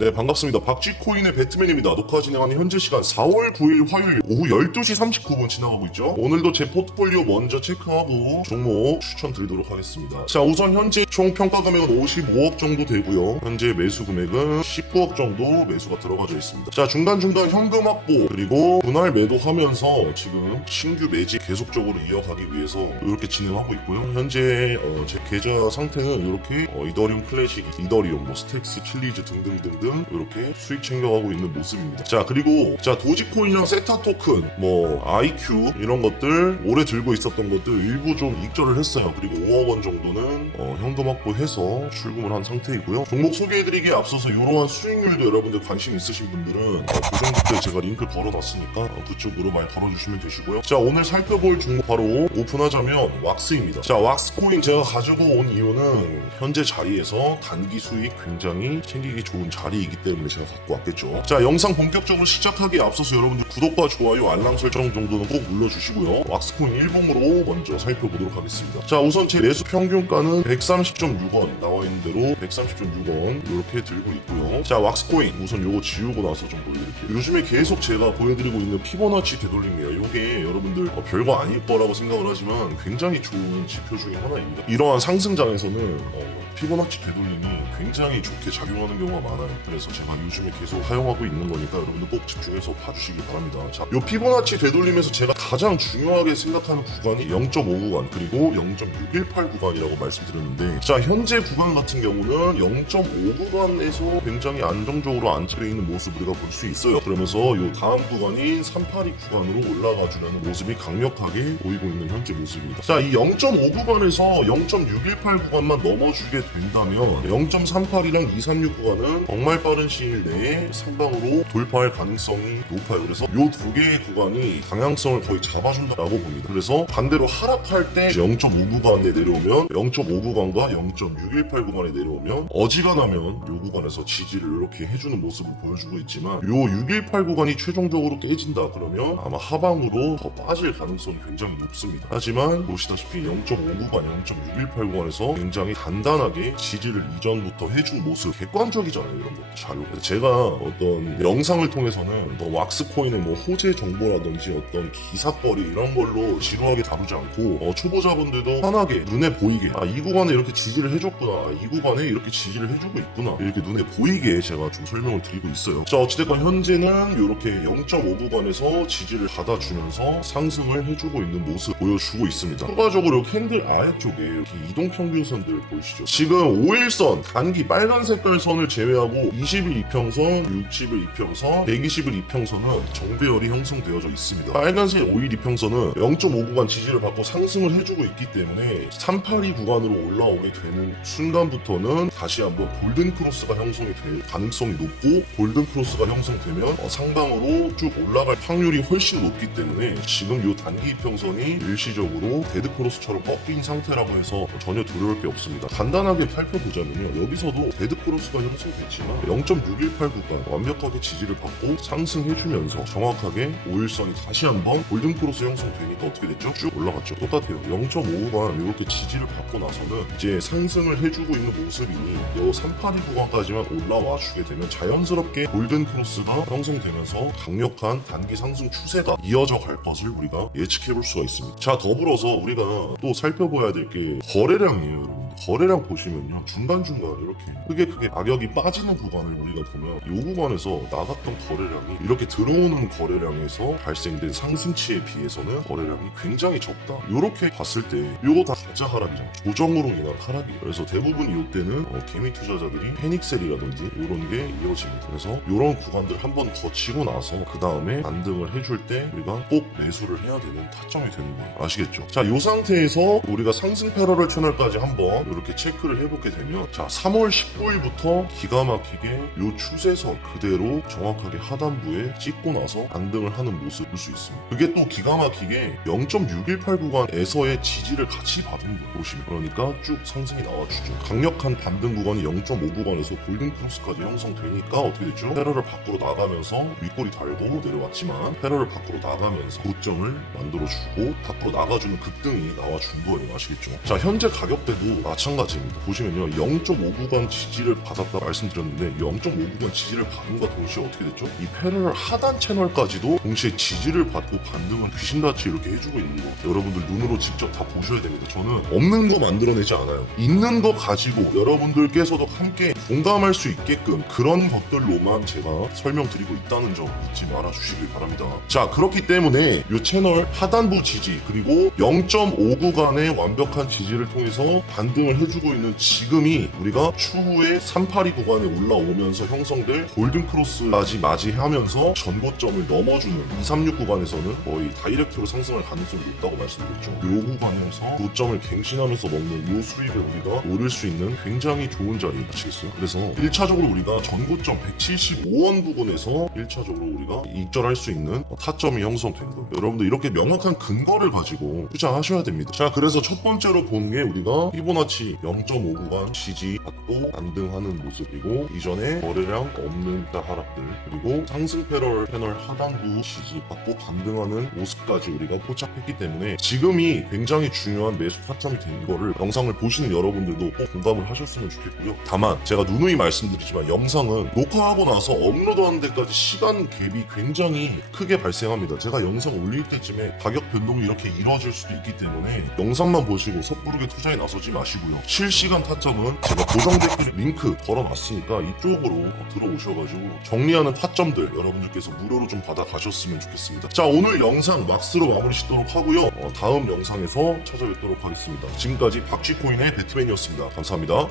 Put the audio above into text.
네 반갑습니다. 박쥐코인의 배트맨입니다. 녹화 진행하는 현재 시간 4월 9일 화요일 오후 12시 39분 지나가고 있죠? 오늘도 제 포트폴리오 먼저 체크하고 종목 추천드리도록 하겠습니다. 자 우선 현재 총 평가 금액은 55억 정도 되고요. 현재 매수 금액은 19억 정도 매수가 들어가져 있습니다. 자 중간중간 현금 확보 그리고 분할 매도하면서 지금 신규 매집 계속적으로 이어가기 위해서 이렇게 진행하고 있고요. 현재 어, 제 계좌 상태는 이렇게 어, 이더리움 클래식 이더리움 뭐 스택스 킬리즈 등등등등 이렇게 수익 챙겨가고 있는 모습입니다. 자 그리고 자 도지코인이랑 세타 토큰 뭐 IQ 이런 것들 오래 들고 있었던 것들 일부 좀 익절을 했어요. 그리고 5억 원 정도는 어, 현금 확보해서 출금을 한 상태이고요. 종목 소개해드리기에 앞서서 이러한 수익률도 여러분들 관심 있으신 분들은 어, 고정부터에 제가 링크 걸어놨으니까 어, 그쪽으로 많이 걸어주시면 되시고요. 자 오늘 살펴볼 종목 바로 오픈하자면 왁스입니다. 자 왁스코인 제가 가지고 온 이유는 현재 자리에서 단기 수익 굉장히 챙기기 좋은 자리 이기 때문에 제가 갖고 왔겠죠. 자 영상 본격적으로 시작하기에 앞서서 여러분들 구독과 좋아요 알람 설정 정도는 꼭 눌러주시고요. 왁스코인 일봉으로 먼저 살펴보도록 하겠습니다. 자 우선 제 매수 평균가는 130.6원 나와 있는 대로 130.6원 이렇게 들고 있고요. 자 왁스코인 우선 요거 지우고 나서 좀 보여드릴게요. 요즘에 계속 제가 보여드리고 있는 피보나치 되돌림이에요. 요게 여러분들 어, 별거 아닐 거라고 생각을 하지만 굉장히 좋은 지표 중에 하나입니다. 이러한 상승장에서는 어, 피보나치 되돌림이 굉장히 좋게 작용하는 경우가 많아요. 그래서 제가 요즘에 계속 사용하고 있는 거니까 여러분들 꼭 집중해서 봐주시기 바랍니다. 자, 요 피보나치 되돌림에서 제가 가장 중요하게 생각하는 구간이 0.5 구간 그리고 0.618 구간이라고 말씀드렸는데 자 현재 구간 같은 경우는 0.5 구간에서 굉장히 안정적으로 안착되어 있는 모습 우리가 볼 수 있어요. 그러면서 요 다음 구간인 382 구간으로 올라가주려는 모습이 강력하게 보이고 있는 현재 모습입니다. 자, 이 0.5 구간에서 0.618 구간만 넘어주게 된다면 0.38이랑 236 구간은 정말 빠른 시일 내에 상방으로 돌파할 가능성이 높아요. 그래서 요두 개의 구간이 방향성을 거의 잡아준다고 봅니다. 그래서 반대로 하락할 때 0.5 구간에 내려오면 0.5 구간과 0.618 구간에 내려오면 어지간하면 요 구간에서 지지를 이렇게 해주는 모습을 보여주고 있지만 요618 구간이 최종적으로 깨진다 그러면 아마 하방으로 더 빠질 가능성이 굉장히 높습니다. 하지만 보시다시피 0.5 구간, 0.618 구간에서 굉장히 단단하게 지지를 이전부터 해준 모습 객관적이잖아요 이런 것도 자료. 제가 어떤 영상을 통해서는 뭐 왁스코인의 뭐 호재 정보라든지 어떤 기사거리 이런 걸로 지루하게 다루지 않고 어, 초보자분들도 편하게 눈에 보이게 아 이 구간에 이렇게 지지를 해줬구나 아, 이 구간에 이렇게 지지를 해주고 있구나 이렇게 눈에 보이게 제가 좀 설명을 드리고 있어요. 자 어찌됐건 현재는 이렇게 0.5 구간에서 지지를 받아주면서 상승을 해주고 있는 모습 보여주고 있습니다. 추가적으로 캔들 아래 쪽에 이렇게 이동 평균선들 보이시죠? 지금 5일선 단기 빨간 색깔 선을 제외하 고 20일 이평선 60일 이평선 120일 이평선은 정배열이 형성되어져 있습니다 빨간색 5일 이평선은 0.5 구간 지지를 받고 상승을 해주고 있기 때문에 382 구간으로 올라오게 되는 순간부터는 다시 한번 골든 크로스가 형성이 될 가능성이 높고 골든 크로스가 형성되면 어, 상방으로 쭉 올라갈 확률이 훨씬 높기 때문에 지금 이 단기 이평선이 일시적으로 데드 크로스처럼 꺾인 상태라고 해서 전혀 두려울 게 없습니다. 간단하게 살펴보자면요. 여기서도 데드 크로스가 형성됐지만 0.618 구간 완벽하게 지지를 받고 상승해주면서 정확하게 5일선이 다시 한번 골든 크로스 형성되니까 어떻게 됐죠? 쭉 올라갔죠. 똑같아요. 0.5구간 이렇게 지지를 받고 나서는 이제 상승을 해주고 있는 모습이니 요 382 구간까지만 올라와 주게 되면 자연스럽게 골든 크로스가 형성되면서 강력한 단기 상승 추세가 이어져 갈 것을 우리가 예측해 볼 수가 있습니다. 자 더불어서 우리가 또 살펴봐야 될 게 거래량이에요, 여러분. 거래량 보시면요 중간중간 이렇게 크게 크게 가격이 빠지는 구간을 우리가 보면 이 구간에서 나갔던 거래량이 이렇게 들어오는 거래량에서 발생된 상승치에 비해서는 거래량이 굉장히 적다. 이렇게 봤을 때 이거 다 가짜 하락이잖아 조정으로 인한 하락이에요. 그래서 대부분 이때는 어, 개미 투자자들이 패닉셀이라든지 이런 게 이어집니다 그래서 이런 구간들 한번 거치고 나서 그 다음에 반등을 해줄 때 우리가 꼭 매수를 해야 되는 타점이 되는 거예요. 아시겠죠? 자이 상태에서 우리가 상승 패러럴 채널까지 한번 이렇게 체크를 해보게 되면 자 3월 19일부터 기가 막히게 요 추세선 그대로 정확하게 하단부에 찍고 나서 반등을 하는 모습을 볼 수 있습니다. 그게 또 기가 막히게 0.618 구간에서의 지지를 같이 받은 거예요. 보시면 그러니까 쭉 상승이 나와주죠. 강력한 반등 구간이 0.5 구간에서 골든 크로스까지 형성되니까 어떻게 됐죠? 패러를 밖으로 나가면서 윗골이 달고 내려왔지만 패러를 밖으로 나가면서 고점을 만들어주고 밖으로 나가주는 급등이 나와준 거예요. 아시겠죠? 자 현재 가격대도 아 마찬가지입니다. 보시면요. 0.5구간 지지를 받았다 말씀드렸는데 0.5구간 지지를 받은과 동시에 어떻게 됐죠? 이 패럴 하단 채널까지도 동시에 지지를 받고 반등은 귀신같이 이렇게 해주고 있는 거 여러분들 눈으로 직접 다 보셔야 됩니다. 저는 없는 거 만들어내지 않아요. 있는 거 가지고 여러분들께서도 함께 공감할 수 있게끔 그런 것들로만 제가 설명드리고 있다는 점 잊지 말아 주시길 바랍니다. 자 그렇기 때문에 이 채널 하단부 지지 그리고 0.5구간의 완벽한 지지를 통해서 반등 을 해주고 있는 지금이 우리가 추후에 382 구간에 올라오면서 형성될 골든 크로스까지 맞이하면서 전고점을 넘어주는 236 구간에서는 거의 다이렉트로 상승할 가능성이 높다고 말씀드렸죠. 이 구간에서 고점을 갱신하면서 먹는 이 수익을 우리가 노릴 수 있는 굉장히 좋은 자리 아시겠어요? 그래서 1차적으로 우리가 전고점 175원 부근에서 1차적으로 우리가 익절할 수 있는 타점이 형성된 거예요. 여러분들 이렇게 명확한 근거를 가지고 투자하셔야 됩니다. 자, 그래서 첫 번째로 보는 게 우리가 피보나치 0.5 구간 지지 받고 반등하는 모습이고 이전에 거래량 없는 자 하락들 그리고 상승 패럴 패널 하단부 지지 받고 반등하는 모습까지 우리가 포착했기 때문에 지금이 굉장히 중요한 매수 타점이 된 거를 영상을 보시는 여러분들도 꼭 공감을 하셨으면 좋겠고요. 다만 제가 누누이 말씀드리지만 영상은 녹화하고 나서 업로드하는 데까지 시간 갭이 굉장히 크게 발생합니다. 제가 영상 올릴 때쯤에 가격 변동이 이렇게 이루어질 수도 있기 때문에 영상만 보시고 섣부르게 투자에 나서지 마 시고요. 실시간 타점은 제가 고정 댓글 링크 걸어놨으니까 이쪽으로 들어오셔가지고 정리하는 타점들 여러분들께서 무료로 좀 받아가셨으면 좋겠습니다. 자 오늘 영상 막스로 마무리 짓도록 하고요. 어, 다음 영상에서 찾아뵙도록 하겠습니다. 지금까지 박쥐코인의 배트맨이었습니다. 감사합니다.